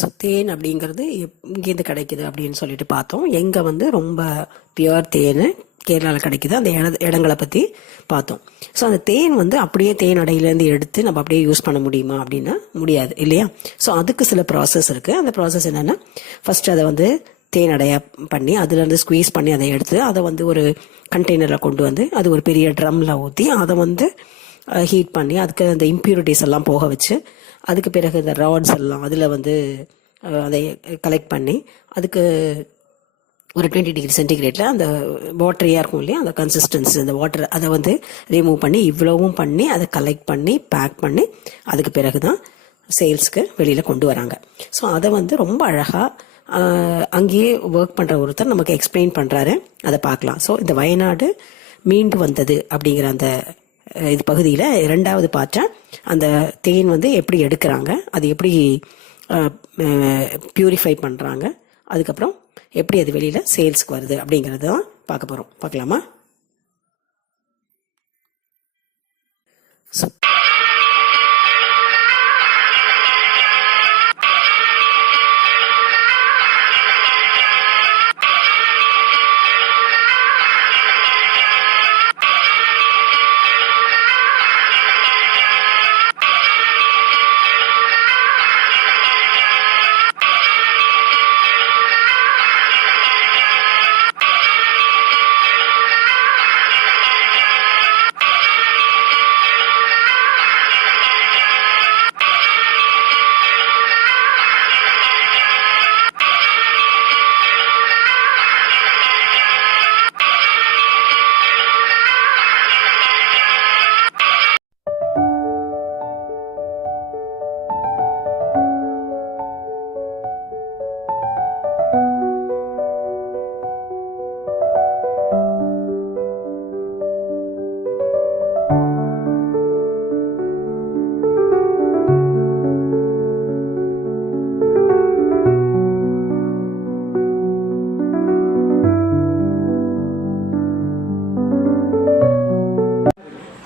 So தேன் அப்படிங்கிறது எப்- இங்கேருந்து கிடைக்குது அப்படின்னு சொல்லிட்டு பார்த்தோம். எங்கே வந்து ரொம்ப பியூர் தேன் கேரளாவில் கிடைக்குது. அந்த இட இடங்களை பற்றி பார்த்தோம். ஸோ அந்த தேன் வந்து அப்படியே தேன் அடையிலேருந்து எடுத்து நம்ம அப்படியே யூஸ் பண்ண முடியுமா அப்படின்னா முடியாது இல்லையா? ஸோ அதுக்கு சில ப்ராசஸ் இருக்குது அந்த ப்ராசஸ் என்னென்னா ஃபஸ்ட்டு அதை வந்து தேன் அடையா பண்ணி அதுலேருந்து ஸ்குவீஸ் பண்ணி அதை எடுத்து அதை வந்து ஒரு கண்டெய்னரில் கொண்டு வந்து அது ஒரு பெரிய ட்ரம்மில் ஊற்றி அதை வந்து ஹீட் பண்ணி அதுக்கு அந்த இம்ப்யூரிட்டிஸ் எல்லாம் போக வச்சு அதுக்கு பிறகு இந்த ராட்ஸ் எல்லாம் அதில் வந்து அதை கலெக்ட் பண்ணி அதுக்கு ஒரு டுவெண்ட்டி டிகிரி சென்டிகிரேட்டில் அந்த வாட்டரியாக இருக்கும் இல்லையா? அந்த கன்சிஸ்டன்சி அந்த வாட்டர் அதை வந்து ரிமூவ் பண்ணி இவ்வளவும் பண்ணி அதை கலெக்ட் பண்ணி பேக் பண்ணி அதுக்கு பிறகு தான் சேல்ஸ்க்கு வெளியில் கொண்டு வராங்க. ஸோ அதை வந்து ரொம்ப அழகாக அங்கேயே ஒர்க் பண்ணுற ஒருத்தர் நமக்கு எக்ஸ்பிளைன் பண்ணுறாரு அதை பார்க்கலாம். ஸோ இந்த வயநாடு மீண்டு வந்தது அப்படிங்கிற அந்த இது பகுதியில் இரண்டாவது பாட்டை அந்த தேன் வந்து எப்படி எடுக்கிறாங்க அது எப்படி பியூரிஃபை பண்ணுறாங்க அதுக்கப்புறம் எப்படி அது வெளியில் சேல்ஸ்க்கு வருது அப்படிங்கிறது தான் பார்க்க போகிறோம் பார்க்கலாமா? ஸோ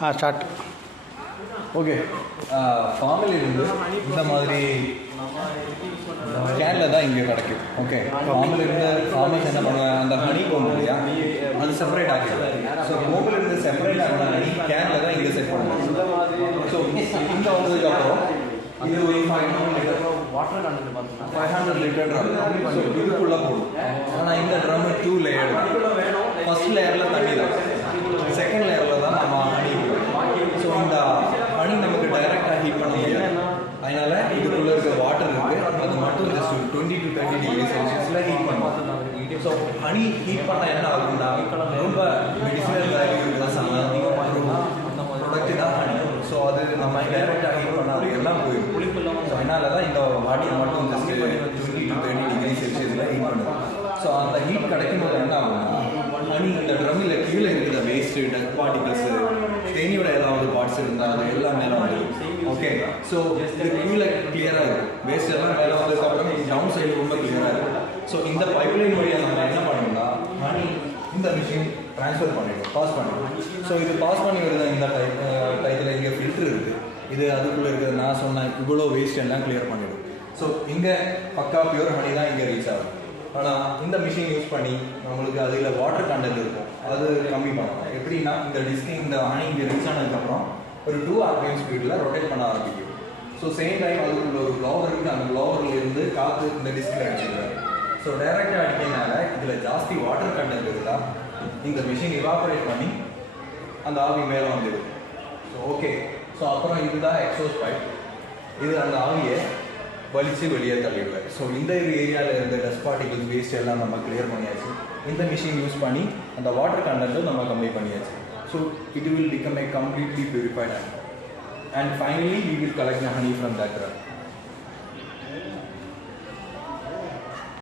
ஆ ஸ்டார்ட் ஓகே ஃபார்மில் இருந்து இந்த மாதிரி கேனில் தான் இங்கே கிடைக்கும். ஓகே ஃபார்மில் இருந்து ஃபார்மர்ஸ் என்ன பண்ணுவாங்க? அந்த ஹனி கொண்டு இல்லையா? அது செப்பரேட் ஆகிடும் ஸோ ஹோமில் இருந்து செப்பரேட் ஆகின ஹனி கேனில் தான் இங்கே செட் பண்ணுவாங்க ஸோ இங்கே வந்ததுக்கு அப்புறம் இது ஒரு five hundred litre five hundred litre இதுக்குள்ளே போடும் ஆனால் இந்த ட்ரம் டூ லேயர் ஃபர்ஸ்ட் லேயரில் தண்ணி தான் செகண்ட் லேயரில் தான் நம்ம ஹனி ஸோ இந்த ஹனி நமக்கு டைரெக்டாக ஹீட் பண்ண முடியாது அதனால இதுக்குள்ளே இருக்க வாட்டர் இருக்கு அது மட்டும் just twenty to thirty degree செல்சியஸில் ஹீட் பண்ணுவோம் ஸோ ஹனி ஹீட் பண்ணால் என்ன ஆகும்னா ரொம்ப மெடிசினல் வேல்யூ ப்ளஸ் ப்ராடக்ட் தான் ஹனி ஸோ அது நம்ம டைரெக்டாக ஹீட் பண்ண அது எல்லாம் போயிடும். ஸோ அதனால தான் இந்த ஹனி மட்டும் just twenty to thirty degree செல்சியஸில் ஹீட் பண்ணுவோம் ஸோ அந்த ஹீட் கிடைக்கும் போது என்ன ஆகும்னா ஹனி இந்த ட்ரம்மில் கீழே இருக்கிற வேஸ்ட்டு டஸ்ட் பார்ட்டிகல்ஸு தேனியோட ஏதாவது பார்ட்ஸ் இருந்தால் அது எல்லாம் மேலே வந்துடும். ஓகே ஸோ இது கீழே கிளியராக இருக்கும் வேஸ்ட் எல்லாம் மேலே வந்ததுக்கப்புறம் டவுன் சைடு ரொம்ப கிளியராக இருக்கும் ஸோ இந்த பைப்லைன் வழியாக நம்ம என்ன பண்ணணும்னா ஹனி இந்த மிஷின் ட்ரான்ஸ்ஃபர் பண்ணிடும் பாஸ் பண்ணிடும் ஸோ இது பாஸ் பண்ணி வருது இந்த டைப் டைத்தில் இங்கே ஃபில்ட்ரு இருக்குது இது அதுக்குள்ளே இருக்கிற நான் சொன்னேன் இவ்வளோ வேஸ்ட் எல்லாம் கிளியர் பண்ணிடும். ஸோ இங்கே பக்கா பியூர் ஹனி தான் இங்கே ரீச் ஆகும் ஆனால் இந்த மிஷின் யூஸ் பண்ணி நம்மளுக்கு அதில் வாட்டர் கண்டென்ட் இருக்கும். அது கம்மி பண்ணலாம் எப்படின்னா இந்த டிஸ்கிங் இந்த ஹனி இங்கே ரீச் ஆனதுக்கப்புறம் ஒரு டூ ஆர்பிஎம் ஸ்பீடில் ரொட்டேட் பண்ண ஆரம்பிக்கும். ஸோ சேம் டைம் அதுக்குள்ள ஒரு க்ளோவர் இருக்குது அந்த க்ளோவர்லேருந்து காற்று இந்த டிஸ்கில் அடிச்சுக்கிறாரு ஸோ டைரெக்டாக அடிக்கிறதுனால இதில் ஜாஸ்தி வாட்டர் கண்டென்ட் இருந்தால் இந்த மிஷின் இவாபரேட் பண்ணி அந்த ஆவி மேலே வந்துடும் ஸோ ஓகே ஸோ அப்புறம் இதுதான் எக்ஸோஸ் பைப் இது அந்த ஆவியை வலித்து வெளியே தள்ளிடுவார் ஸோ இந்த ஏரியாவில் இருந்த டஸ்ட் பார்ட்டிகல்ஸ் வேஸ்ட் எல்லாம் நம்ம கிளியர் பண்ணியாச்சு. இந்த மிஷின் யூஸ் பண்ணி அந்த வாட்டர் கண்டென்ட்டும் நம்ம கம்மி பண்ணியாச்சு. So it will become a completely purified and and finally we will collect honey from that run